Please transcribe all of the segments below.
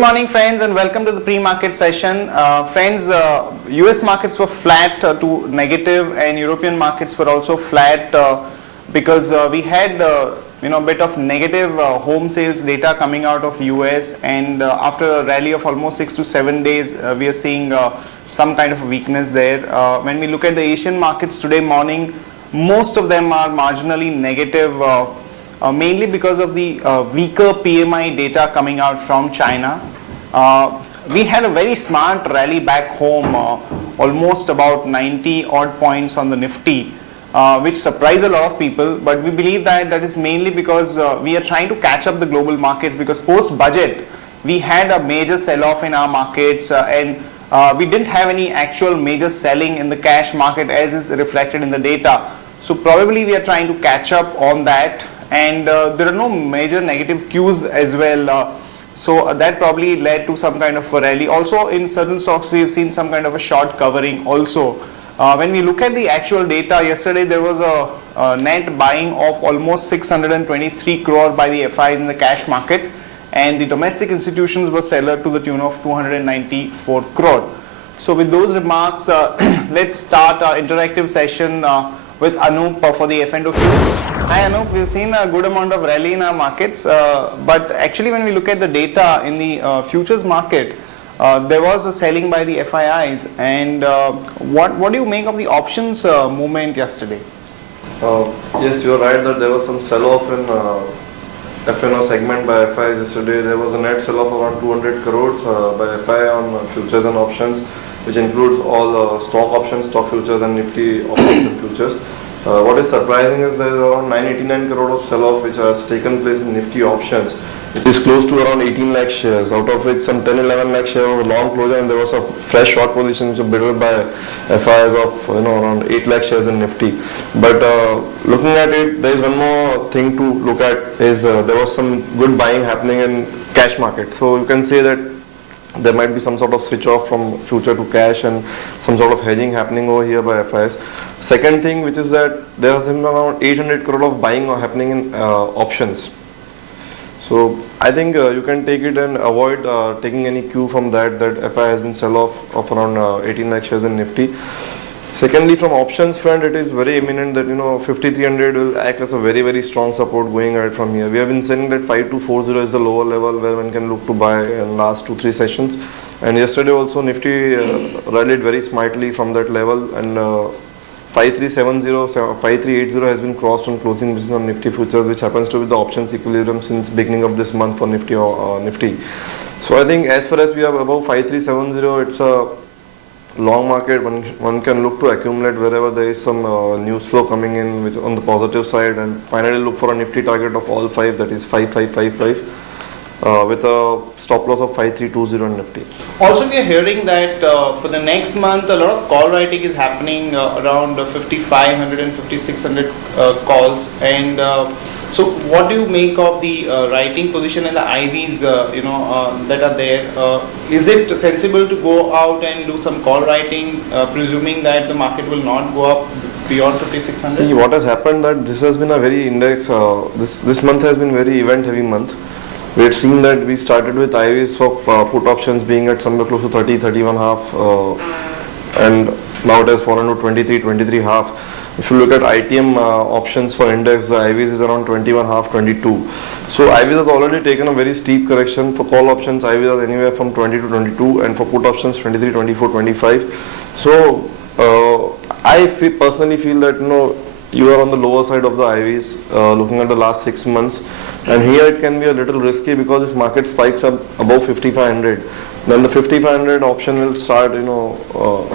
morning friends, and welcome to the pre-market session. Friends, US markets were flat to negative, and European markets were also flat because we had a bit of negative home sales data coming out of US, and after a rally of almost 6 to 7 days we are seeing some kind of weakness there. When we look at the Asian markets today morning, most of them are marginally negative, mainly because of the weaker PMI data coming out from China. We had a very smart rally back home, almost about 90 odd points on the Nifty, which surprised a lot of people, but we believe that that is mainly because we are trying to catch up the global markets, because post budget we had a major sell-off in our markets, and we didn't have any actual major selling in the cash market as is reflected in the data. So probably we are trying to catch up on that, and there are no major negative cues as well, so that probably led to some kind of a rally. Also in certain stocks we have seen some kind of a short covering also. When we look at the actual data, yesterday there was a net buying of almost 623 crore by the FIs in the cash market, and the domestic institutions were seller to the tune of 294 crore. So with those remarks, let's start our interactive session with Anup for the F&O cues. Hi Anup, we've seen a good amount of rally in our markets, but actually when we look at the data in the futures market, there was a selling by the FIIs, and what do you make of the options movement yesterday? Yes, you're right that there was some sell-off in F&O segment by FIs yesterday. There was a net sell-off around 200 crores by FI on futures and options, which includes all stock options, stock futures and Nifty options and futures. What is surprising is there is around 989 crore of sell-off which has taken place in Nifty options. It is close to around 18 lakh shares, out of which some 10-11 lakh shares were long closure, and there was a fresh short position which was bid by FIs of around 8 lakh shares in Nifty. But looking at it, there is one more thing to look at, is there was some good buying happening in cash market. So you can say that there might be some sort of switch off from future to cash and some sort of hedging happening over here by FIs. Second thing, which is that there has been around 800 crore of buying happening in options. So I think you can take it and avoid taking any cue from that FI has been sell off of around 18 lakh shares in Nifty. Secondly, from options front, it is very imminent that 5300 will act as a very strong support going ahead from here. We have been saying that 5240 is the lower level where one can look to buy in last 2-3 sessions, and yesterday also Nifty rallied very smartly from that level, and 5370, 5380 has been crossed on closing position on Nifty futures, which happens to be the options equilibrium since beginning of this month for Nifty. So I think as far as we are above 5370, it's a long market. One can look to accumulate wherever there is some news flow coming in which on the positive side, and finally look for a Nifty target of all 5, that is 5555. With a stop loss of 5320 on Nifty. Also, we are hearing that for the next month a lot of call writing is happening, around 5500 and 5600 calls, and so what do you make of the writing position and the IVs that are there? Is it sensible to go out and do some call writing, presuming that the market will not go up beyond 5600? See, what has happened that this has been a very index, this month has been very event heavy month. We had seen that we started with IVs for put options being at somewhere close to 30, 31.5, and now it has fallen to 23, 23.5. If you look at ITM options for index, the IVs is around 21.5, 22. So IVs has already taken a very steep correction. For call options, IVs are anywhere from 20 to 22, and for put options 23, 24, 25. So I personally feel that you are on the lower side of the IVs looking at the last 6 months, and here it can be a little risky, because if market spikes up above 5500, then the 5500 option will start it will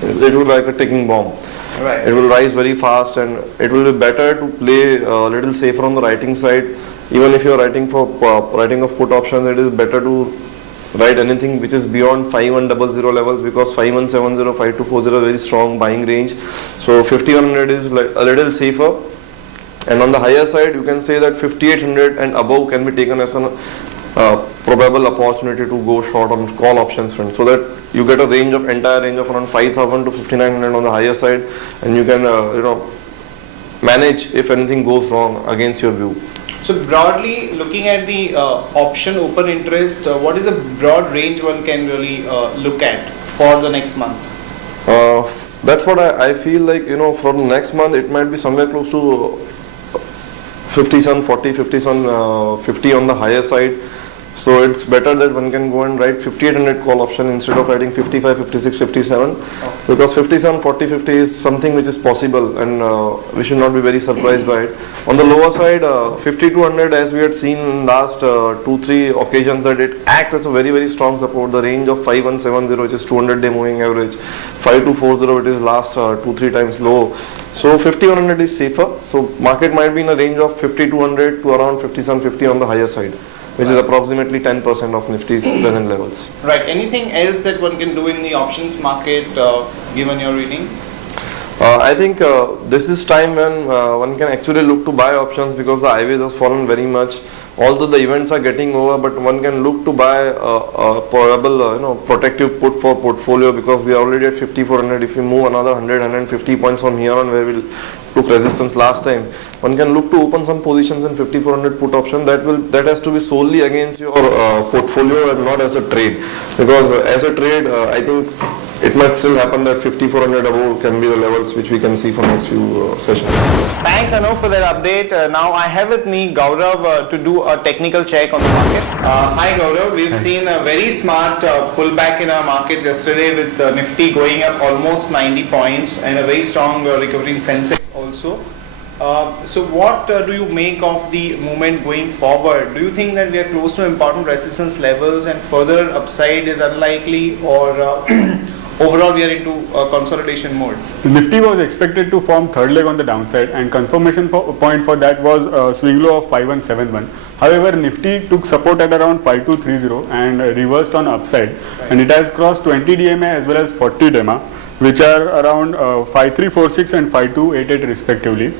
be like a ticking bomb. Right. It will rise very fast, and it will be better to play a little safer on the writing side. Even if you are writing for writing of put options, it is better to write anything which is beyond 5100 levels, because 5170, 5240 are very strong buying range. So 5100 is like a little safer, and on the higher side you can say that 5800 and above can be taken as a probable opportunity to go short on call options front, so that you get a entire range of around 5000 to 5900 on the higher side, and you can manage if anything goes wrong against your view. So broadly, looking at the option open interest, what is a broad range one can really look at for the next month? That's what I feel like, for the next month it might be somewhere close to 57, 40, 57, 50 on the higher side. So it's better that one can go and write 5800 call option instead of writing 55, 56, 57, because 57, 40, 50 is something which is possible, and we should not be very surprised by it. On the lower side, 5200, as we had seen in last 2-3 occasions, that it acts as a very, very strong support. The range of 5170, which is 200-day moving average, 5240, which is last 2-3 times low. So 5100 is safer. So market might be in a range of 5200 to around 5750 on the higher side, which is approximately 10% of Nifty's present levels. Right. Anything else that one can do in the options market, given your reading? I think this is time when one can actually look to buy options, because the IVs has fallen very much. Although the events are getting over, but one can look to buy a probable, protective put for portfolio, because we are already at 5400. If we move another 100, 150 points from here on, where we took resistance last time, one can look to open some positions in 5400 put option. That has to be solely against your portfolio and not as a trade, because as a trade, I think it might still happen that 5400 above can be the levels which we can see for next few sessions. Thanks Anu for that update. Now I have with me Gaurav to do a technical check on the market. Hi Gaurav, we've seen a very smart pullback in our markets yesterday, with Nifty going up almost 90 points and a very strong recovery in Sensex also. So what do you make of the movement going forward? Do you think that we are close to important resistance levels and further upside is unlikely, or overall we are into consolidation mode? Nifty was expected to form third leg on the downside, and confirmation point for that was a swing low of 5171. However, Nifty took support at around 5230 and reversed on upside, and it has crossed 20 DMA as well as 40 DMA, which are around 5346 and 5288 respectively.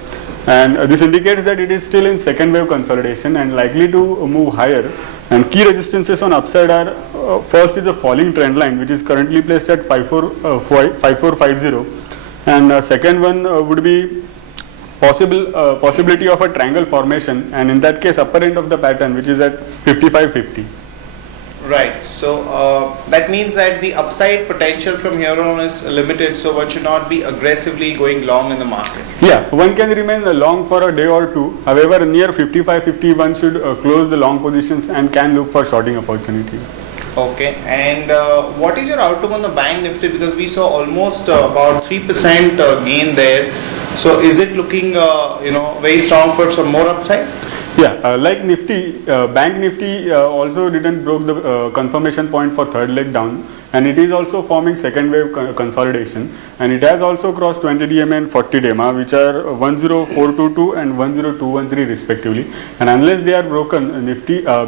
And this indicates that it is still in second wave consolidation and likely to move higher. And key resistances on upside are, first is a falling trend line, which is currently placed at 5450, and second one would be possibility of a triangle formation, and in that case upper end of the pattern, which is at 5550. Right. So that means that the upside potential from here on is limited, so one should not be aggressively going long in the market. Yeah, one can remain long for a day or two. However, near 55.50 one should close the long positions and can look for shorting opportunity. Okay. And what is your outlook on the Bank Nifty? Because we saw almost about 3% gain there. So is it looking very strong for some more upside? Yeah, like Nifty, Bank Nifty also didn't broke the confirmation point for third leg down, and it is also forming second wave consolidation, and it has also crossed 20 DMA and 40 DMA, which are 10422 and 10213 respectively. And unless they are broken,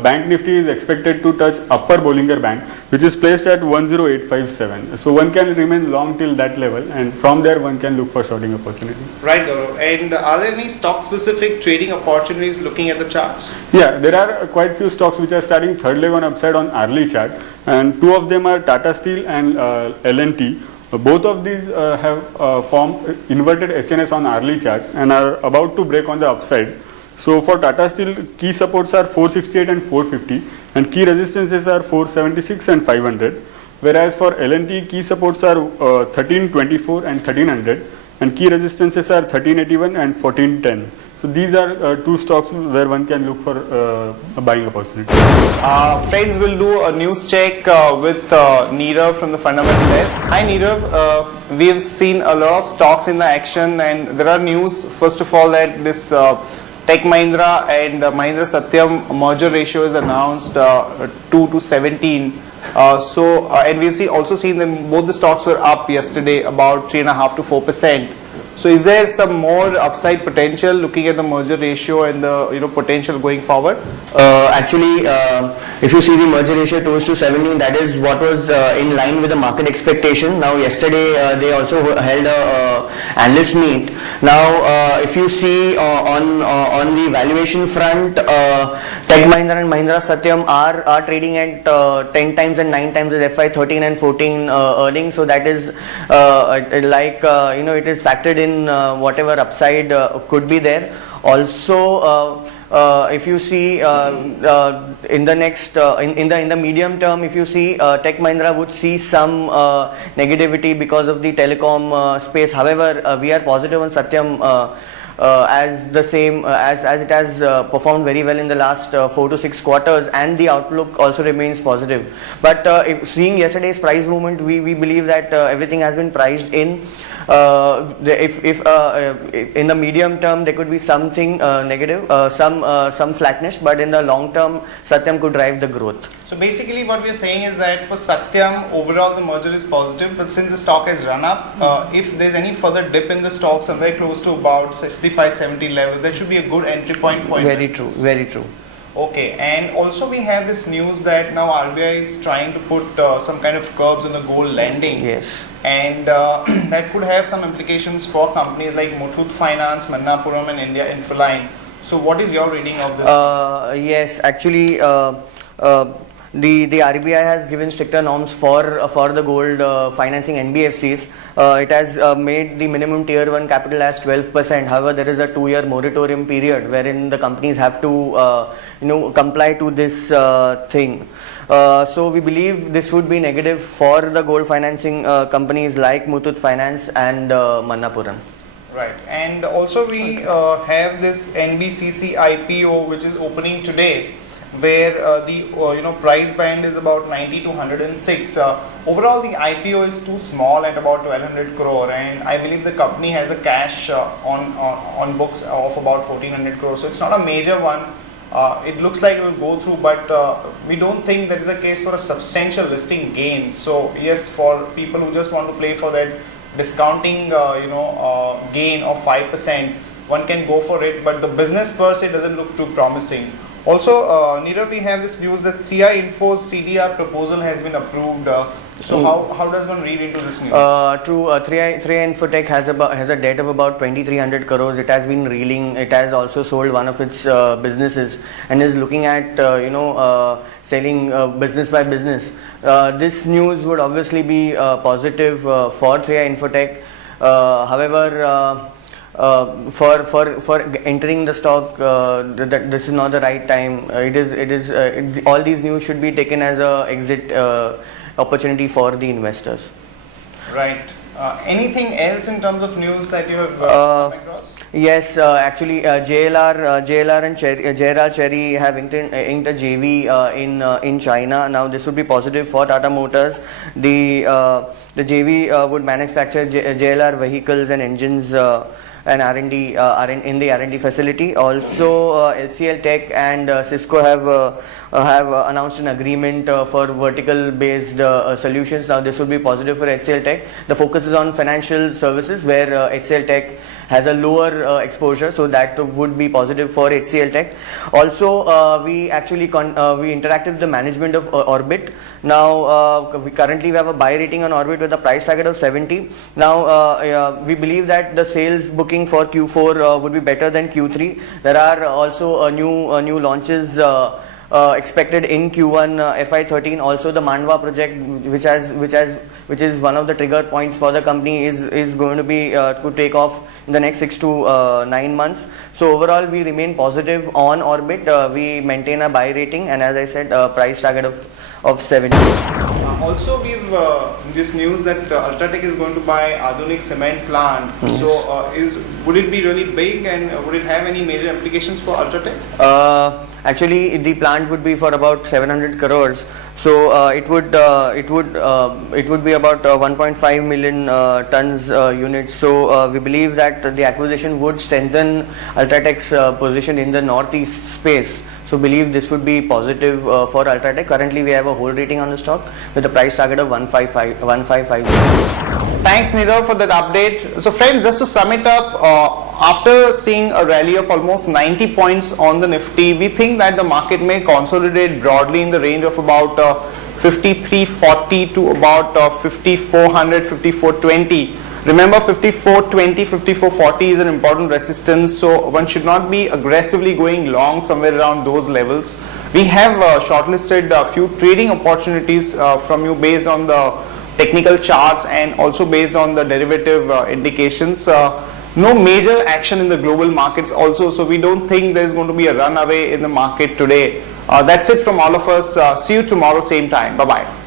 Bank Nifty is expected to touch upper Bollinger Band, which is placed at 10857. So one can remain long till that level, and from there one can look for shorting opportunity. Right, Gaurav. And are there any stock specific trading opportunities looking at the charts? Yeah, there are quite few stocks which are starting third leg on upside on hourly chart, and two of them are Tata Steel and L&T. Both of these have formed inverted HNS on hourly charts and are about to break on the upside. So for Tata Steel, key supports are 468 and 450, and key resistances are 476 and 500. Whereas for L&T, key supports are 1324 and 1300, and key resistances are 1381 and 1410. So these are two stocks where one can look for a buying opportunity. Friends, will do a news check with Neerav from the Fundamental Desk. Hi Neerav, we have seen a lot of stocks in the action, and there are news, first of all, that this Tech Mahindra and Mahindra Satyam merger ratio is announced 2 to 17. And we've also seen that both the stocks were up yesterday about 3.5 to 4%. So is there some more upside potential looking at the merger ratio and the potential going forward? Actually, if you see the merger ratio 2:17, that is what was in line with the market expectation. Now yesterday they also held a analyst meet. Now if you see on the valuation front, Tech Mahindra and Mahindra Satyam are trading at 10 times and 9 times the FY 13 and 14 earnings. So that is it is factored in whatever upside could be there. Also if you see in the next in the medium term, if you see Tech Mahindra would see some negativity because of the telecom space. However, we are positive on Satyam as the same as it has performed very well in the last 4 to 6 quarters, and the outlook also remains positive. But seeing yesterday's price movement, we believe that everything has been priced in. If in the medium term there could be something negative, some flatness, but in the long term Satyam could drive the growth. So basically what we are saying is that for Satyam overall the merger is positive, but since the stock has run up, if there's any further dip in the stock somewhere close to about 65-70 level, that should be a good entry point for Very investors. true, very true. Okay, and also we have this news that now RBI is trying to put some kind of curbs on the gold lending. Yes. And that could have some implications for companies like Muthoot Finance, Manappuram and India Infoline. So what is your reading of this? Yes, actually the RBI has given stricter norms for the gold financing NBFCs. It has made the minimum tier 1 capital as 12%. However, there is a 2-year moratorium period wherein the companies have to comply to this thing. So we believe this would be negative for the gold financing companies like Muthoot Finance and Manappuram. Right, and also we have this NBCC IPO which is opening today, where the price band is about 90 to 106. Overall, the IPO is too small at about 1200 crore, and I believe the company has a cash on books of about 1400 crore. So it's not a major one. It looks like it will go through, but we don't think there is a case for a substantial listing gain. So yes, for people who just want to play for that discounting gain of 5%, one can go for it, but the business per se doesn't look too promising. Also, Nirav, we have this news that 3i Info's CDR proposal has been approved. So how does one read into this news? True. 3i Infotech has a debt of about 2300 crores. It has been reeling. It has also sold one of its businesses and is looking at selling business by business. This news would obviously be positive for 3i Infotech. However, for entering the stock, this is not the right time. All these news should be taken as a exit opportunity for the investors. Right. Anything else in terms of news that you have come across? Yes, actually, JLR and JLR Cherry have inked a JV in China. Now, this would be positive for Tata Motors. The JV would manufacture JLR vehicles and engines and R&D in the R&D facility. Also, LCL Tech and Cisco have announced an agreement for vertical based solutions. Now this would be positive for HCL Tech. The focus is on financial services, where HCL Tech has a lower exposure, so that would be positive for HCL Tech. Also, we interacted with the management of Orbit. Now, we currently have a buy rating on Orbit with a price target of 70. Now, we believe that the sales booking for Q4 would be better than Q3. There are also new launches expected in Q1 FY13. Also, the Mandwa project, which is one of the trigger points for the company, is going to be to take off in the next 6 to 9 months. So overall, we remain positive on Orbit. We maintain a buy rating, and as I said, price target of 70. Also, we've this news that Ultratech is going to buy Adhunik cement plant. So, would it be really big, and would it have any major implications for Ultratech? Actually, the plant would be for about 700 crores. So it would be about 1.5 million tons units. So we believe that the acquisition would strengthen Ultratech's position in the northeast space. So believe this would be positive for Ultratech. Currently, we have a hold rating on the stock with a price target of 1550. Thanks, Nirav, for that update. So friends, just to sum it up, after seeing a rally of almost 90 points on the Nifty, we think that the market may consolidate broadly in the range of about 5340 to about 5400, 5420. Remember, 5420, 5440 is an important resistance, so one should not be aggressively going long somewhere around those levels. We have shortlisted a few trading opportunities from you based on the technical charts and also based on the derivative indications, no major action in the global markets also, so we don't think there's going to be a runaway in the market today. That's it from all of us. See you tomorrow, same time. Bye-bye.